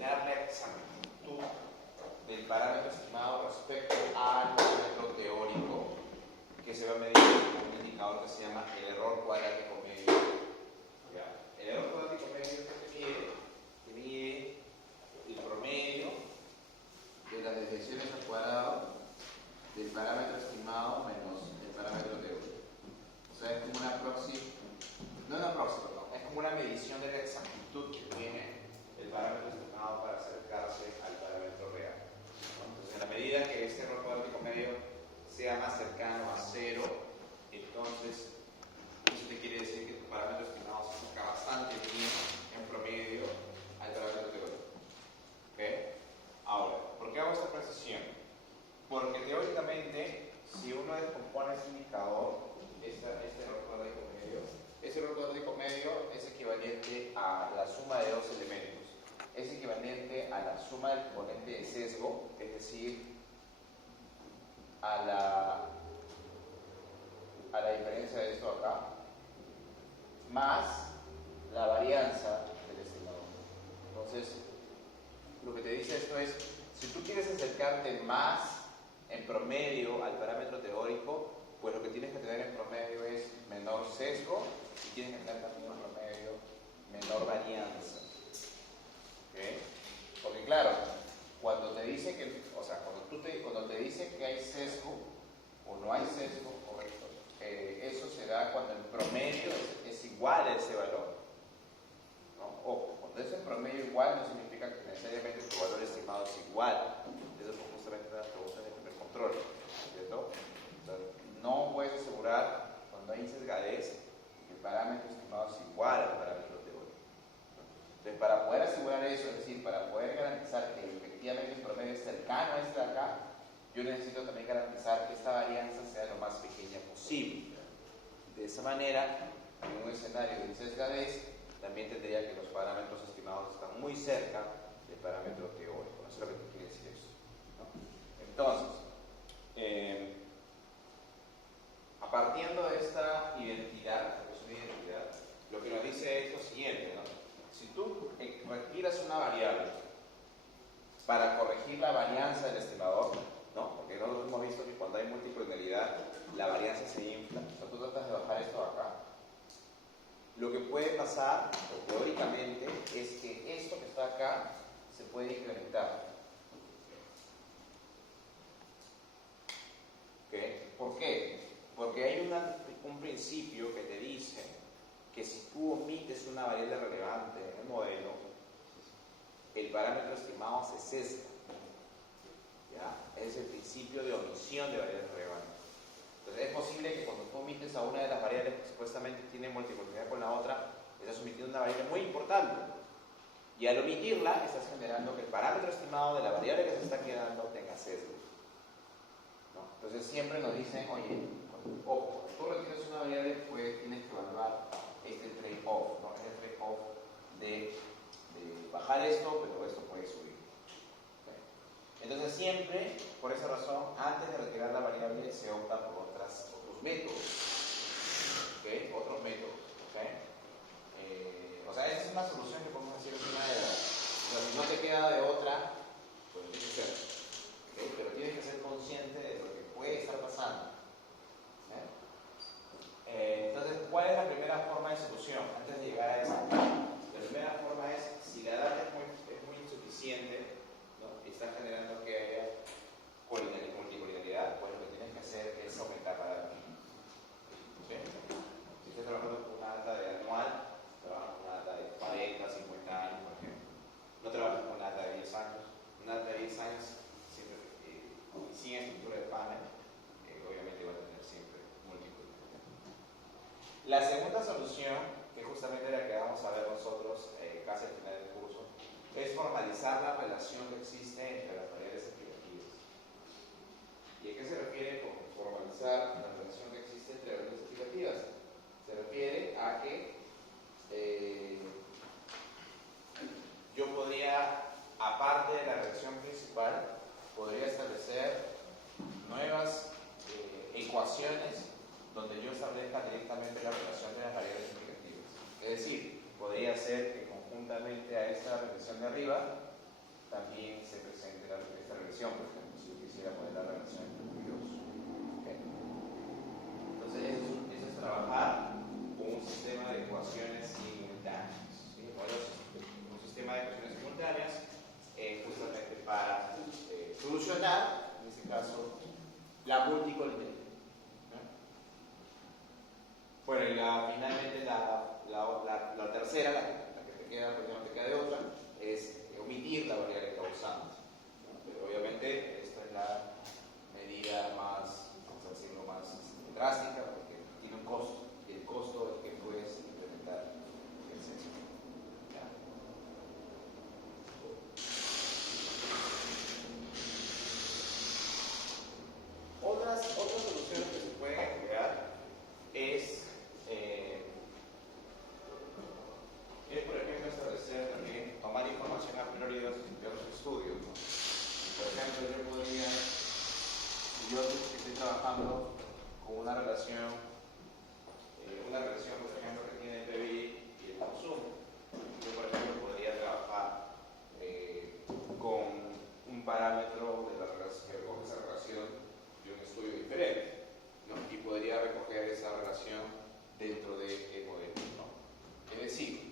determinar la exactitud del parámetro estimado respecto al parámetro teórico que se va a medir con un indicador que se llama el error cuadrático medio. ¿Ya? El error cuadrático medio que mide el promedio de las desviaciones al cuadrado del parámetro estimado menos el parámetro teórico. O sea, es como una es como una medición de la exactitud que tiene el parámetro estimado para acercarse al parámetro real. ¿No? Entonces, en la medida que este error cuadrático medio sea más cercano a 0, entonces eso te quiere decir que tu parámetro estimado se acerca bastante bien en promedio al parámetro teórico. ¿Okay? Ahora, ¿por qué hago esta precisión? Porque teóricamente, si uno descompone ese indicador, este error cuadrático medio, ese error cuadrático medio es equivalente a la suma de dos elementos. Es equivalente a la suma del componente de sesgo, es decir, a la diferencia de esto acá, más la varianza del estimador. Entonces, lo que te dice esto es, si tú quieres acercarte más en promedio al parámetro teórico, pues lo que tienes que tener en promedio es menor sesgo y tienes que tener también en promedio menor varianza. ¿Okay? Porque claro, cuando te dice que, o sea, cuando te dice que hay sesgo o no hay sesgo, correcto, eso se da cuando el promedio es igual a ese valor. ¿No? O cuando es en promedio igual no significa que necesariamente tu valor estimado es igual. Eso fue justamente una pregunta de primer control, ¿cierto? O sea, no puedes asegurar cuando hay sesgadez que el parámetro estimado es igual al parámetro teórico. Entonces, para poder asegurar eso, es decir, para poder garantizar que efectivamente el promedio es cercano a este de acá, yo necesito también garantizar que esta varianza sea lo más pequeña posible. De esa manera, en un escenario de sesgadez, también tendría que los parámetros estimados están muy cerca del parámetro teórico. Eso es lo que te quiere decir eso, ¿no? Entonces, a partir de esta identidad, lo que nos dice es lo siguiente, ¿no? Si tú retiras una variable para corregir la varianza del estimador, ¿no? Porque nosotros hemos visto que cuando hay multicolonialidad, la varianza se infla. O sea, tú tratas de bajar esto acá. Lo que puede pasar, teóricamente, es que esto que está acá se puede incrementar. ¿Okay? ¿Por qué? Porque hay un principio que te dice que si tú omites una variable relevante en el modelo, el parámetro estimado se sesga. ¿Ya? Es el principio de omisión de variables relevantes. Entonces es posible que cuando tú omites a una de las variables que supuestamente tiene multiplicidad con la otra, estás omitiendo una variable muy importante. Y al omitirla, estás generando que el parámetro estimado de la variable que se está quedando tenga sesgo. ¿No? Entonces siempre nos dicen, oye, ojo, cuando tú retiras una variable, pues tienes que evaluar este trade-off, ¿no? Es el trade-off de bajar esto, pero esto puede subir. ¿Okay? Entonces siempre, por esa razón, antes de retirar la variable, se opta por otros métodos. ¿Okay? Otros métodos. ¿Okay? O sea, esa es una solución que podemos decir es una de las. O sea, si no te queda de otra, pues lo tienes que hacer. ¿Okay? Pero tienes que ser consciente de lo que puede estar pasando. Entonces, ¿cuál es la primera forma de solución? Antes de llegar a esa, la primera forma es, si la data es muy insuficiente, ¿no? Y está generando que haya multicolonialidad, pues lo que tienes que hacer es aumentar la data. ¿Okay? Si estás trabajando con una data de anual, trabajas con una data de 40, 50 años, por ejemplo. No trabajas con una data de 10 años. Una data de 10 años, siempre, sin estructura de panel, obviamente va a tener siempre múltiples. La segunda solución, que justamente es la que vamos a ver nosotros casi al final del curso, es formalizar la relación que existe entre las variables explicativas. ¿Y a qué se refiere con formalizar la relación que existe entre las variables explicativas? Se refiere a que yo podría, aparte de la relación principal, podría establecer nuevas ecuaciones donde yo establezca directamente la relación de las variables explicativas. Es decir, podría ser que conjuntamente a esta relación de arriba, también se presente esta regresión, por ejemplo, si yo quisiera poner la relación entre uno y dos. ¿Okay? Entonces, eso es trabajar con un sistema de ecuaciones simultáneas. ¿Sí? Un sistema de ecuaciones simultáneas justamente para solucionar, en este caso, la multicolinaridad. Bueno, y finalmente la tercera, la que te queda, porque no te queda de otra, es omitir la variable causante. ¿No? Pero obviamente esta es la medida más, vamos a decirlo, más drástica, porque tiene un costo, y el costo es que puedes implementar el censo. ¿Ya? Otras soluciones que se pueden emplear es por ejemplo, establecer también, tomar información a priori de otros estudios. ¿No? Por ejemplo, yo podría, si yo estoy trabajando con una relación, por ejemplo, que tiene el PBI y el consumo, yo, por ejemplo, podría trabajar con un parámetro de la relación, que recoge esa relación de un estudio diferente, ¿no? Y podría recoger esa relación dentro del modelo, ¿no? Es decir,